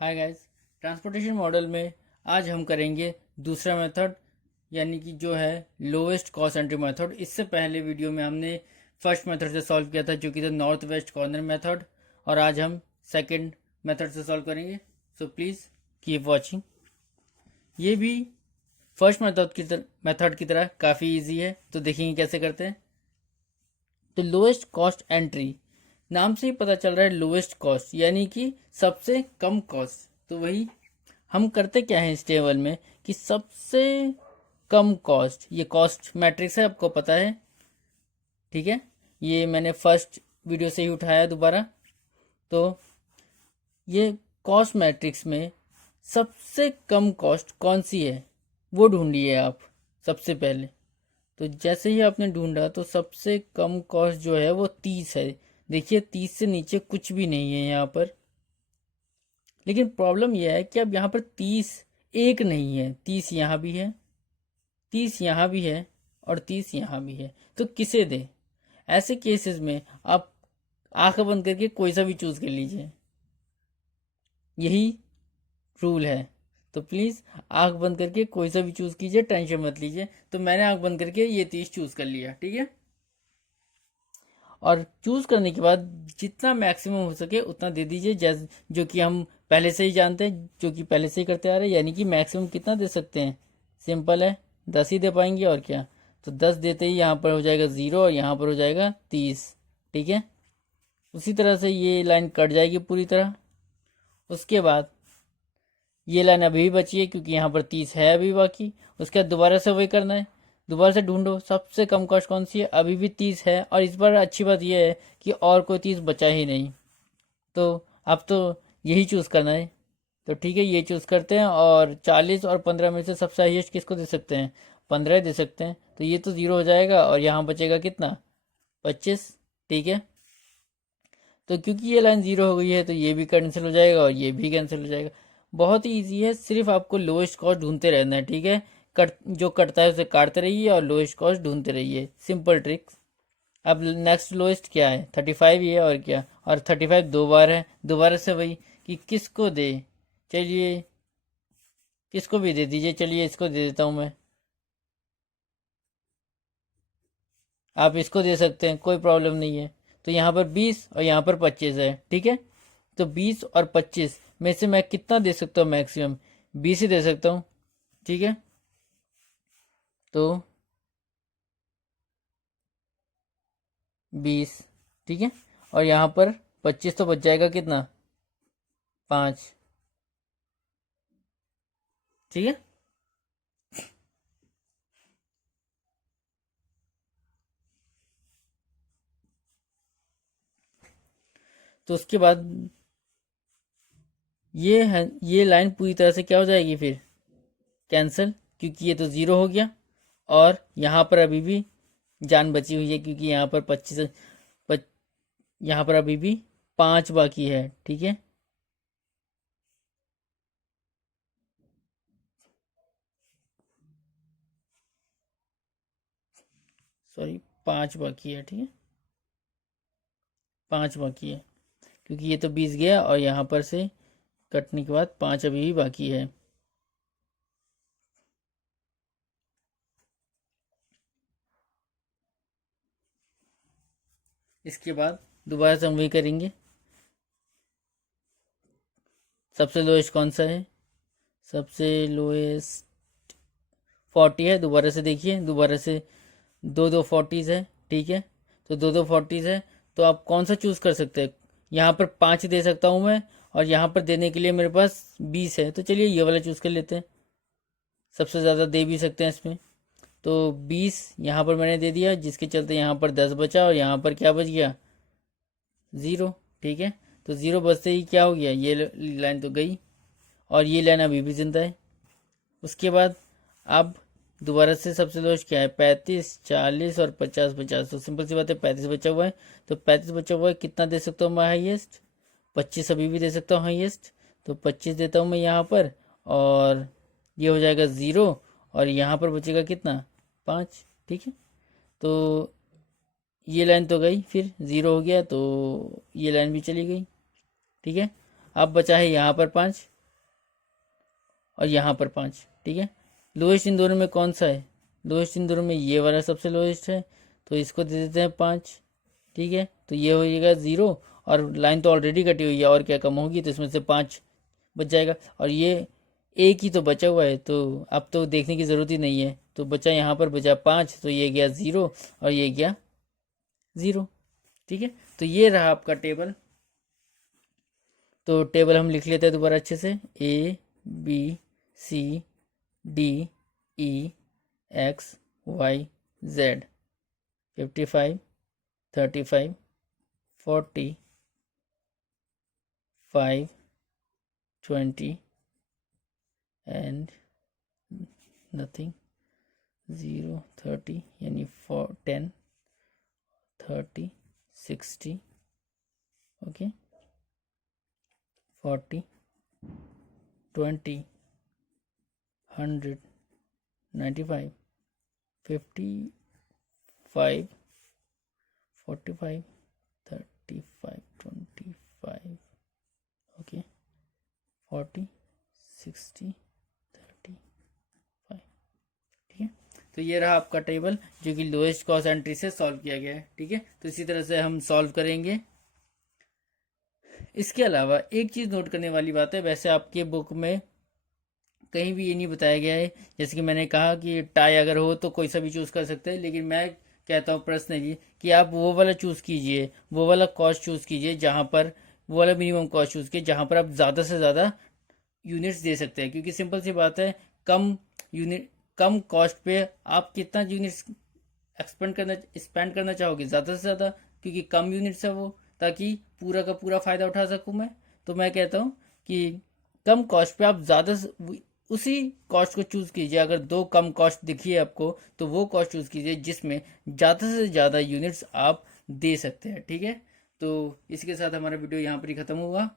Hi guys. Transportation model में आज हम करेंगे दूसरा मेथड, यानी कि जो है लोएस्ट कॉस्ट एंट्री मेथड। इससे पहले वीडियो में हमने फर्स्ट मेथड से सॉल्व किया था, जो कि था नॉर्थ वेस्ट कॉर्नर मेथड, और आज हम सेकंड मेथड से सॉल्व करेंगे। So please keep watching. ये भी फर्स्ट मेथड की तरह काफ़ी इजी है, तो देखेंगे कैसे करते हैं। तो लोएस्ट कॉस्ट एंट्री, नाम से ही पता चल रहा है लोएस्ट कॉस्ट यानी कि सबसे कम कॉस्ट। तो वही हम करते क्या है इस टेबल में कि सबसे कम कॉस्ट, ये कॉस्ट मैट्रिक्स है, आपको पता है, ठीक है। ये मैंने फर्स्ट वीडियो से ही उठाया दोबारा। तो ये कॉस्ट मैट्रिक्स में सबसे कम कॉस्ट कौन सी है वो ढूंढिए आप सबसे पहले। तो जैसे ही आपने ढूंढा तो सबसे कम कॉस्ट जो है वो 30 है। देखिए 30 से नीचे कुछ भी नहीं है यहाँ पर। लेकिन प्रॉब्लम यह है कि अब यहाँ पर 30 एक नहीं है, 30 यहाँ भी है, 30 यहाँ भी है और 30 यहाँ भी है। तो किसे दे? ऐसे केसेस में आप आंख बंद करके कोई सा भी चूज कर लीजिए, यही रूल है। तो प्लीज आंख बंद करके कोई सा भी चूज कीजिए, टेंशन मत लीजिए। तो मैंने आंख बंद करके ये 30 चूज कर लिया, ठीक है। और चूज करने के बाद जितना मैक्सिमम हो सके उतना दे दीजिए, जैसे जो कि हम पहले से ही जानते हैं, जो कि पहले से ही करते आ रहे हैं। यानी कि मैक्सिमम कितना दे सकते हैं? सिंपल है, 10 ही दे पाएंगे और क्या। तो 10 देते ही यहाँ पर हो जाएगा 0 और यहाँ पर हो जाएगा 30, ठीक है। उसी तरह से ये लाइन कट जाएगी पूरी तरह। उसके बाद ये लाइन अभी भी बची है, क्योंकि यहाँ पर 30 है अभी बाकी। उसके बाद दोबारा से वही करना है, दोबारा से ढूंढो सबसे कम कॉस्ट कौन सी है। अभी भी 30 है, और इस बार अच्छी बात यह है कि और कोई 30 बचा ही नहीं। तो अब तो यही चूज़ करना है। तो ठीक है, ये चूज़ करते हैं। और 40 और 15 में से सबसे हाईएस्ट किसको दे सकते हैं? 15 दे सकते हैं। तो ये तो 0 हो जाएगा और यहाँ बचेगा कितना? 25, ठीक है। तो क्योंकि ये लाइन 0 हो गई है तो ये भी कैंसिल हो जाएगा और ये भी कैंसिल हो जाएगा। बहुत ही ईजी है, सिर्फ आपको लोएस्ट कॉस्ट ढूंढते रहना है, ठीक है। जो कटता है उसे काटते रहिए और लोएस्ट कॉस्ट ढूंढते रहिए, सिंपल ट्रिक्स। अब नेक्स्ट लोएस्ट क्या है? 35 ही है, और क्या। और 35 दो बार है, दोबारा से वही कि किसको दे। चलिए किसको भी दे दीजिए, चलिए इसको दे देता हूँ मैं। आप इसको दे सकते हैं, कोई प्रॉब्लम नहीं है। तो यहाँ पर 20 और यहाँ पर 25 है, ठीक है। तो 20 और 25 में से मैं कितना दे सकता हूँ? मैक्सिमम 20 ही दे सकता हूँ, ठीक है। तो 20, ठीक है। और यहाँ पर 25 तो बच जाएगा कितना? 5, ठीक है। तो उसके बाद ये है, ये लाइन पूरी तरह से क्या हो जाएगी फिर? कैंसिल, क्योंकि ये तो 0 हो गया। और यहाँ पर अभी भी जान बची हुई है, क्योंकि यहाँ पर 25, यहाँ पर अभी भी 5 बाकी है, ठीक है। सॉरी, 5 बाकी है, ठीक है। 5 बाकी है, क्योंकि ये तो 20 गया और यहाँ पर से कटने के बाद 5 अभी भी बाकी है। इसके बाद दोबारा से हम वही करेंगे। सबसे लोएस्ट कौन सा है? सबसे लोएस्ट 40 है। दोबारा से देखिए, दोबारा से दो दो 40s है, ठीक है। तो दो दो 40s है, तो आप कौन सा चूज़ कर सकते हैं? यहाँ पर 5 दे सकता हूँ मैं, और यहाँ पर देने के लिए मेरे पास 20 है। तो चलिए ये वाला चूज़ कर लेते हैं, सबसे ज़्यादा दे भी सकते हैं इसमें। तो 20 यहाँ पर मैंने दे दिया, जिसके चलते यहाँ पर 10 बचा और यहाँ पर क्या बच गया? 0, ठीक है। तो 0 बचते ही क्या हो गया? ये लाइन तो गई और ये लाइन अभी भी जिंदा है। उसके बाद अब दोबारा से सबसे लोएस्ट क्या है? 35, 40 और 50, 50। तो सिंपल सी बात है, 35 बचा हुआ है। तो 35 बचा हुआ है, कितना दे सकता हूँ मैं हाईएस्ट? 25 अभी भी दे सकता हूँ हाईएस्ट। तो 25 देता हूँ मैं यहाँ पर, और ये हो जाएगा 0। और यहाँ पर बचेगा कितना? 5, ठीक है। तो ये लाइन तो गई, फिर 0 हो गया, तो ये लाइन भी चली गई, ठीक है। अब बचा है यहाँ पर 5 और यहाँ पर 5, ठीक है। लोएस्ट इन दोनों में कौन सा है? लोएस्ट इन दोनों में ये वाला सबसे लोएस्ट है, तो इसको दे देते हैं 5, ठीक है। तो ये हो जाएगा 0 और लाइन तो ऑलरेडी कटी हुई है और क्या कम होगी, तो इसमें से 5 बच जाएगा और ये एक ही तो बचा हुआ है, तो अब तो देखने की ज़रूरत ही नहीं है। तो बचा यहाँ पर बचा 5, तो ये गया 0 और ये गया 0, ठीक है। तो ये रहा आपका टेबल। तो टेबल हम लिख लेते हैं दोबारा अच्छे से, ABCDEXYZ 55 35 40 5 20 एंड नथिंग 0 30 यानी 10 30 60 ओके 40 20 100 95 55 45 35 25 ओके 40 60 35, ठीक है। तो ये रहा आपका टेबल जो कि लोएस्ट कॉस्ट एंट्री से सॉल्व किया गया है, ठीक है। तो इसी तरह से हम सॉल्व करेंगे। इसके अलावा एक चीज़ नोट करने वाली बात है, वैसे आपके बुक में कहीं भी ये नहीं बताया गया है, जैसे कि मैंने कहा कि टाई अगर हो तो कोई सा भी चूज़ कर सकते हैं, लेकिन मैं कहता हूँ पर्सनली कि आप वो वाला चूज़ कीजिए, वो वाला कॉस्ट चूज़ कीजिए जहाँ पर, वो वाला मिनिमम कॉस्ट चूज़ कीजिए जहाँ पर आप ज़्यादा से ज़्यादा यूनिट्स दे सकते हैं। क्योंकि सिंपल सी बात है, कम कॉस्ट पे आप कितना यूनिट्स स्पेंड करना चाहोगे ज़्यादा से ज़्यादा, क्योंकि कम यूनिट्स है वो, ताकि पूरा का पूरा फ़ायदा उठा सकूँ मैं। तो मैं कहता हूँ कि कम कॉस्ट पे आप उसी कॉस्ट को चूज़ कीजिए। अगर दो कम कॉस्ट दिखी है आपको तो वो कॉस्ट चूज़ कीजिए जिसमें ज़्यादा से ज़्यादा यूनिट्स आप दे सकते हैं, ठीक है। तो इसके साथ हमारा वीडियो यहाँ पर ही ख़त्म हुआ।